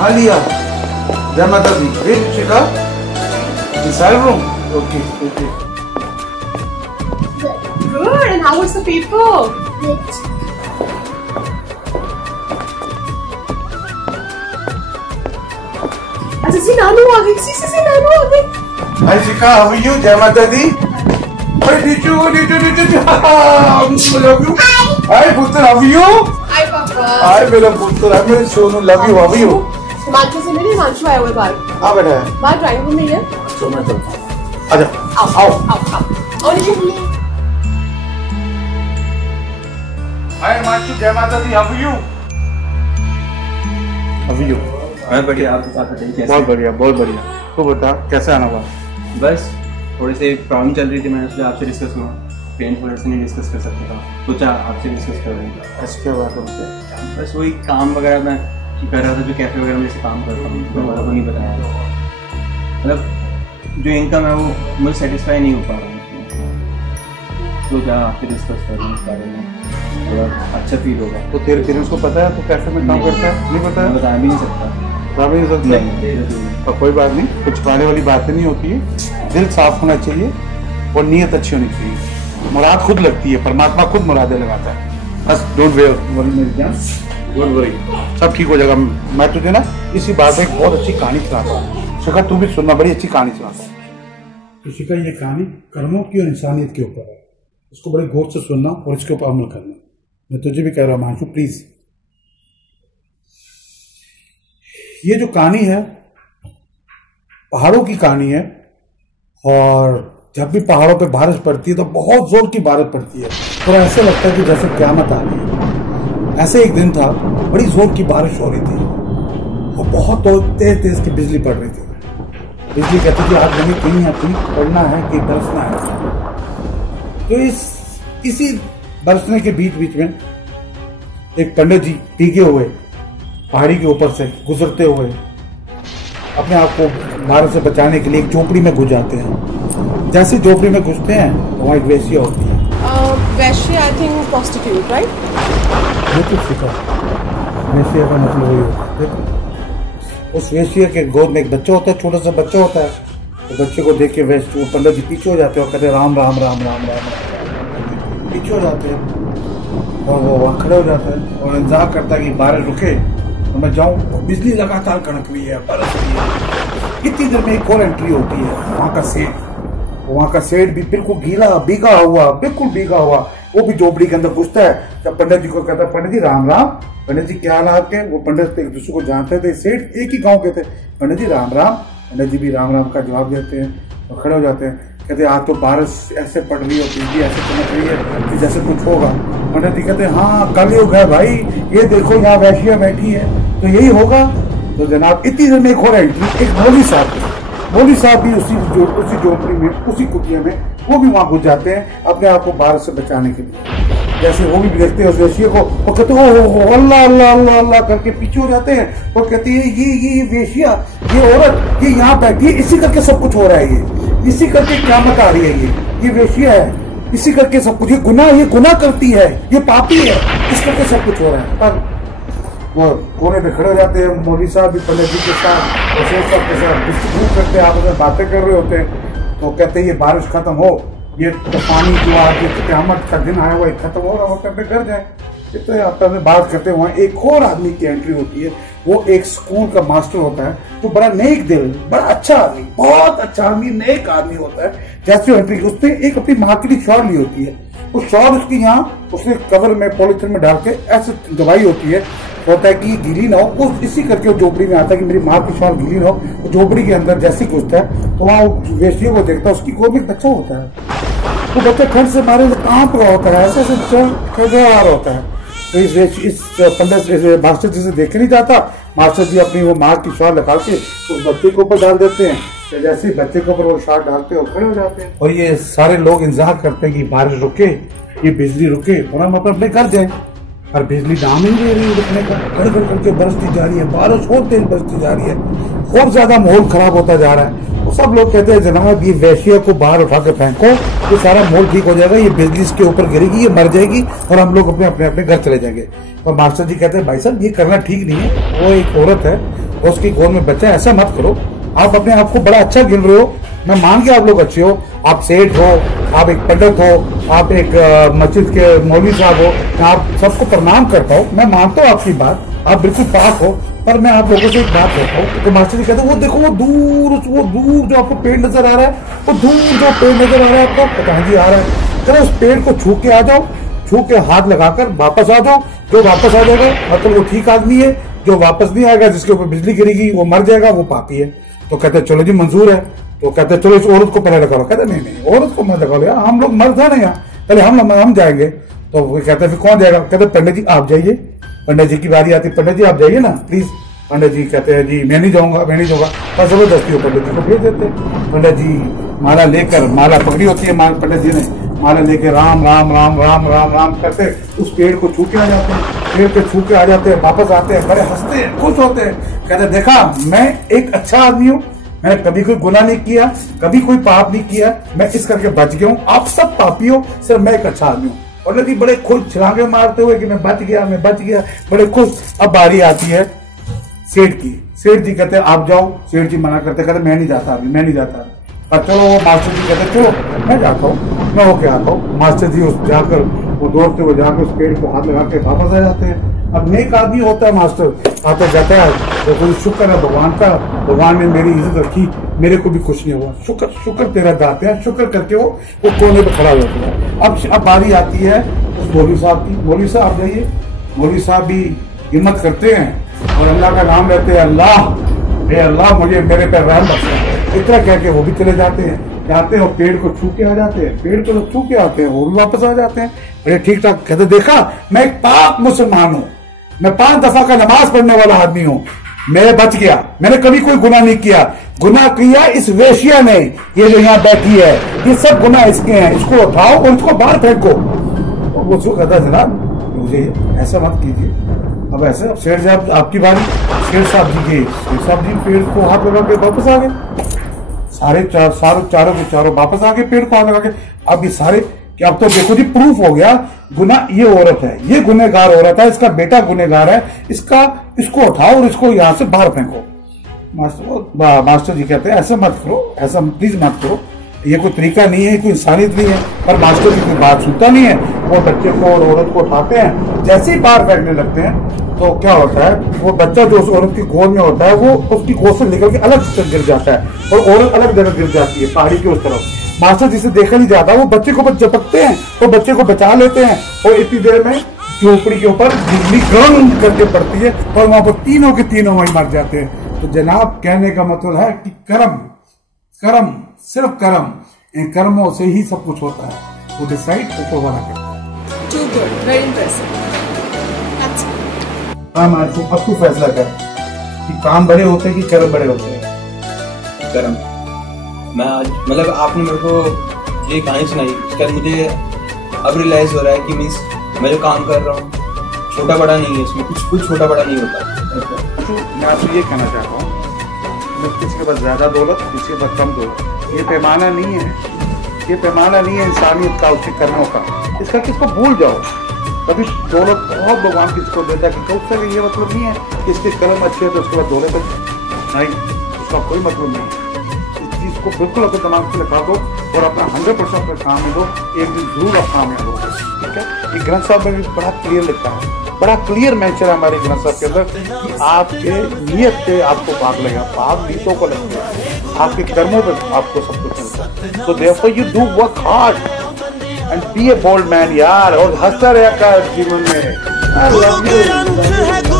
Alia, jai mata di. Wait, Shika. Inside room. Okay. Good. And how was the paper? Good. अच्छा सी नानू आ गई। सी नानू आ गई। Hi Shika, how are you? Jai mata di. Hi Dichu. Love you. Hi Putra, how are you? Hi पापा। Hi मेरा पुत्र, I'm very Sonu. Love you. How are you? Himanshu से मिले। हिमांशु आया हुआ है बाहर। हाँ बेटा है। बाहर ड्राइंग रूम में ही है। तो मैं चलता हूँ। आजा। आओ। निकल। Hi Himanshu, जय माता दी, how are you? How are you? बहुत बढ़िया। आप बताइए कैसे? बहुत बढ़िया। तो बता कैसा आना हुआ? बस थोड़ी सी प्रॉब्लम चल रही थी, मैंने सोचा आपसे डिस्कस करूँ। पेरेंट्स वगैरह से नहीं डिस्कस कर सकता था, सोचा आपसे डिस्कस कर रही थी। अच्छी बात है। बस वही काम वगैरह मैं कर रहा था, जो कैफे वगैरह में जैसे काम करता हूँ, तो मैंने को नहीं बताया। मतलब जो इनकम है वो मुझे सेटिस्फाई नहीं हो पा रहा है उसमें, तो क्या आपसे डिस्कस कर रहा हूँ इस बारे में, थोड़ा अच्छा फील होगा। तो तेरे पेरेंट्स को पता है तो कैफे में काम करता है? नहीं पता है? बता भी नहीं सकता। बता भी नहीं सकता? तो कोई बात नहीं, कुछ छुपाने वाली बातें नहीं होती है। दिल साफ होना चाहिए और नीयत अच्छी होनी चाहिए। मुराद खुद लगती है, परमात्मा खुद मुरादें लगाता है। बस डोंट वरी मेरी जान, डोंट वरी, सब ठीक हो जाएगा। मैं तुझे ना इसी बात में एक बहुत अच्छी कहानी सुनाता हूँ। शिखा तू भी सुनना, बड़ी अच्छी कहानी सुनाता हूँ। किसी का ये कहानी कर्मों की और इंसानियत के ऊपर है, इसको बड़े गौर से सुनना और इसके ऊपर अमल करना। मैं तुझे भी कह रहा हूँ हिमांशु, प्लीज। ये जो कहानी है पहाड़ों की कहानी है, और जब भी पहाड़ों पे बारिश पड़ती है तो बहुत जोर की बारिश पड़ती है, थोड़ा ऐसे लगता है कि जैसे क्यामत आ रही है। ऐसे एक दिन था, बड़ी जोर की बारिश हो रही थी और बहुत तेज की बिजली पड़ रही थी। बिजली कहती थी आज नहीं कहीं आती, पड़ना है कि बरसना है। तो इसी बरसने के बीच में एक पंडित जी भीगे हुए पहाड़ी के ऊपर से गुजरते हुए अपने आप को बारिश से बचाने के लिए एक झोपड़ी में घुस जाते हैं। जैसे झोपड़ी में घुसते हैं तो वहाँ एक वेश्या होती है। वेश्या आई थिंक प्रोस्टिट्यूट, राइट? बिल्कुल सीखा। वेश्या का मतलब वही होता है। देखो उस वेश्या के गोद में एक बच्चा होता है, छोटा सा बच्चा होता है। तो बच्चे को देख के वो पंडित जी पीछे हो जाते हैं और कहते हैं राम राम राम राम राम। पीछे हो जाते हैं और वो वहाँ खड़े हो जाता है और इंतजार करता है कि बारिश रुके तो मैं जाऊँ। बिजली लगातार कड़क रही है, बरस रही है। इतनी देर में एक और एंट्री होती है, वहाँ का सेठ भी बिल्कुल भीगा हुआ वो भी झोपड़ी के अंदर घुसता है। जब पंडित जी को कहता है पंडित जी राम राम। पंडित जी क्या हाल आपके? वो पंडित एक दूसरे को जानते थे, सेठ एक ही गाँव के थे। पंडित जी राम राम। पंडित जी भी राम राम का जवाब देते हैं और खड़े हो जाते हैं। कहते आज तो बारिश ऐसे पड़ रही है, बिजली ऐसे चमक रही है कि जैसे कुछ होगा। पंडित जी कहते हैं हाँ कलयुग है भाई, ये देखो यहाँ वैश्या बैठी है तो यही होगा। तो जनाब इतनी देर में एक और एंट्री, एक मौलवी साहब भी उसी झोपड़ी में, उसी कुटिया में वो भी वहां घुस जाते हैं अपने आप को बारिश से बचाने के लिए। जैसे वो भी देखते हैं उस वेश्या को, वो कहते हैं ओहो अल्लाह अल्लाह अल्लाह अल्लाह करके पीछे हो जाते हैं। वो कहती है ये वेश्या, ये औरत, ये यहाँ बैठी है, इसी करके सब कुछ हो रहा है, ये इसी करके क़यामत आ रही है, ये वेश्या है, इसी करके सब कुछ, ये गुनाह करती है, ये पापी है, इस करके सब कुछ हो रहा है। पर वो कोने पे खड़े हो जाते हैं। मौलवी साहब भी पंडित जी के साथ और शेख साहब के साथ गुफ्तगू करते हैं, आपस में बातें कर रहे होते हैं। तो कहते हैं ये बारिश खत्म हो, ये तूफानी जो आज क़यामत का दिन आया हुआ खत्म हो रहा हो, करते घर जाए। तो आपस में बात करते हुए एक और आदमी की एंट्री होती है। वो एक स्कूल का मास्टर होता है, तो बड़ा नेक दिल, बड़ा अच्छा आदमी, बहुत अच्छा आदमी, नेक आदमी होता है। जैसे एंट्री उसने एक अपनी माँ के लिए शॉल ली होती है, वो शॉल उसकी यहाँ उसने कवर में पॉलिथीन में डाल के ऐसे दवाई होती है, होता है कि गीली ना हो। वो इसी करके वो झोपड़ी में आता है कि मेरी माँ की शॉल गीली ना हो। वो झोपड़ी के अंदर जैसे घुसता है तो वहाँ वेश्या को देखता है, उसकी गोद में एक बच्चा होता है। वो बच्चा ठंड से मारे कांप रहा होता है, ऐसे खड़खड़ा रहा होता है। तो इस पंडित मास्टर जी से देखे नहीं जाता। मास्टर जी अपनी वो माँ की शॉल निकाल के उस बच्चे के ऊपर डाल देते हैं। तो जैसे ही बच्चे के ऊपर वो शॉल डालते हैं और खड़े हो जाते हैं। और ये सारे लोग इंतजार करते हैं कि बारिश रुके, ये बिजली रुके और हम अपने घर जाए। पर बिजली दाम ही दे रही है रुकने का, गड़गड़ करके बरसती जा रही है, बारिश और तेज बरसती जा रही है, बहुत ज्यादा माहौल खराब होता जा रहा है। तो सब लोग कहते हैं जनाब ये वैश्या को बाहर उठा के फेंको, ये सारा माहौल ठीक हो जाएगा, ये बिजली इसके ऊपर गिरेगी, ये मर जाएगी और हम लोग अपने अपने अपने घर चले जाएंगे। और मास्टर जी कहते हैं भाई साहब ये करना ठीक नहीं है, वो एक औरत है और उसकी गोद में बच्चा, ऐसा मत करो। आप अपने आप को बड़ा अच्छा गिन रहे हो, मैं मान के आप लोग अच्छे हो, आप सेठ हो, आप एक पंडित हो, आप एक मस्जिद के मौलवी साहब हो, मैं आप सबको प्रणाम करता हूँ, मैं मानता हूँ आपकी बात, आप बिल्कुल पाक हो। पर मैं आप लोगों से एक बात कहता हूँ, तो मास्टर जी कहते हैं वो देखो वो दूर जो आपको पेड़ नजर आ रहा है, वो दूर जो पेड़ नजर आ रहा है आपको, कहाँ जी आ रहा है, चलो उस पेड़ को छू के आ जाओ, छू के हाथ लगाकर वापस आ जाओ। जो वापस आ जाएगा मतलब वो ठीक आदमी है, जो वापस नहीं आएगा जिसके ऊपर बिजली गिरेगी वो मर जाएगा, वो पापी है। तो कहते हैं चलो जी मंजूर है। तो कहते हैं चलो इस औरत को पहले लगा लो। कहते नहीं औरत को मत लगा लो, हम लोग मर्द है ना यहाँ, पहले हम जाएंगे। तो वो कहते हैं फिर कौन जाएगा? कहते हैं पंडित जी आप जाइए, पंडित जी की बारी आती, पंडित जी आप जाइए ना प्लीज। पंडित जी कहते हैं जी मैं नहीं जाऊंगा पर जबरदस्ती पंडित जी को भेज देते। पंडित जी माला लेकर, माला पकड़ी होती है पंडित जी ने, माला लेके राम राम राम राम राम राम करते उस पेड़ को छू के आ जाते हैं, पेड़ पे छू के आ जाते हैं, वापस आते हैं, बड़े हंसते हैं, खुश होते हैं, कहते हैं देखा मैं एक अच्छा आदमी हूँ, मैंने कभी कोई गुनाह नहीं किया, कभी कोई पाप नहीं किया, मैं इस करके बच गया हूँ, आप सब पापी हो, सिर्फ मैं एक अच्छा आदमी हूँ। और लड़की बड़े खुश छलांगे मारते हुए कि मैं बच गया, बड़े खुश। अब बारी आती है सेठ की। सेठ जी कहते हैं आप जाओ, सेठ जी मना करते, कहते मैं नहीं जाता अभी, मैं नहीं जाता। पर चलो वो मास्टर जी कहते चलो मैं जाता हूँ, मैं होके आता हूँ। मास्टर जी उस जाकर वो दौड़ते हुए जाकर उस पेड़ को हाथ लगा के वापस आ जाते हैं। अब नेक आदमी होता है मास्टर, आता जाता है तो कोई शुक्र है भगवान का, भगवान ने मेरी इज्जत रखी, मेरे को भी कुछ नहीं हुआ, शुक्र तेरा दाते हैं, शुक्र करके वो कोने पे खड़ा हो जाता है। अब बारी आती है उस मौलवी साहब की। मौलवी साहब जाइए, मौलवी साहब भी हिम्मत करते हैं और अल्लाह का नाम लेते हैं, अल्लाह मुझे मेरे पे रहम बख्श, इतना कह के वो भी चले जाते हैं और पेड़ को छू के आ जाते हैं, पेड़ को छू के आते हैं, वो भी वापस आ जाते हैं बड़े ठीक ठाक। कहते देखा मैं एक पाक मुसलमान हूँ, मैं 5 दफा का नमाज पढ़ने वाला आदमी हूँ, मैं बच गया, मैंने कभी कोई गुनाह नहीं किया, गुनाह किया इस वेश्या ने, ये जो यहाँ बैठी है, ये सब गुनाह इसके हैं, इसको उठाओ और इसको बाहर फेंको। तो वो उसको कहता जनाब मुझे ऐसा मत कीजिए, अब ऐसे शेर साहब आपकी बारी। शेर साहब जी पेड़ को हाथ लगा के वापस आ गए, चारों के चारों वापस आ गए पेड़ को हाथ लगा के। अब ये सारे कि अब तो देखो जी प्रूफ हो गया, गुनाह ये औरत है, ये गुनहगार औरत है, इसका बेटा गुनहगार है, इसको उठाओ और इसको यहाँ से बाहर फेंको। मास्टर जी कहते हैं ऐसा मत करो, ऐसा प्लीज मत करो, ये कोई तरीका नहीं है, कोई इंसानियत नहीं है। पर मास्टर जी कोई बात सुनता नहीं है, वो बच्चे को और औरत को उठाते हैं, जैसे ही बाहर फेंकने लगते हैं तो क्या होता है, वो बच्चा जो उस औरत की गोद में होता है वो उसकी गोद से निकल के अलग गिर जाता है और औरत अलग जगह गिर जाती है पहाड़ी के उस तरफ। मास्टर जी से देखा नहीं जाता, वो बच्चे को झपकते हैं, वो बच्चे को बचा लेते हैं और इतनी देर में झोपड़ी के ऊपर बिजली गर्म करके पड़ती है और वहां पर तीनों के तीनों वहीं मर जाते हैं। तो जनाब कहने का मतलब है कि कर्म सिर्फ कर्म, इन कर्मों से ही सब कुछ होता है, वो डिसाइड ऊपर वाला करता है। Too good, very impressive. That's it. अब तू फैसला कर कि काम बड़े होते हैं कि कर्म बड़े होते हैं। कर्म। मैं आज मतलब आपने मेरे को ये कहानी सुनाई, उसके बाद मुझे अब रियलाइज हो रहा है कि मीन्स मैं जो काम कर रहा हूँ छोटा बड़ा नहीं है, इसमें कुछ छोटा बड़ा नहीं होता। मैं आपसे ये कहना चाहता हूँ, किसी के पास ज्यादा दौलत, किसी के पास कम दौलत, ये पैमाना नहीं है, ये पैमाना नहीं है इंसानियत का, उसके कर्मों का। इसका किसको भूल जाओ, कभी दौलत बहुत भगवान किसको देता है कि उसका ये मतलब नहीं है कि इसके कर्म अच्छे है तो उसके बाद दौलत नहीं, उसका कोई मतलब नहीं। इस चीज को बिल्कुल अपने दिमाग से लिखा दो और अपना 100% पर काम में दो, एक दिन जरूर आप कामयाब हो। ठीक है, ये ग्रंथ साहब में भी बड़ा क्लियर लिखा है, बड़ा क्लियर मेंशन है हमारे ग्रंथ साहब के अंदर कि आपके नियत से आपको पाप लगेगा, पाप नीतों को लगेगा, आपके कर्मों पर आपको सब कुछ मिलता है। तो therefore you do work hard and be a bold man यार, और हंसता रहा कर जीवन में। I love you।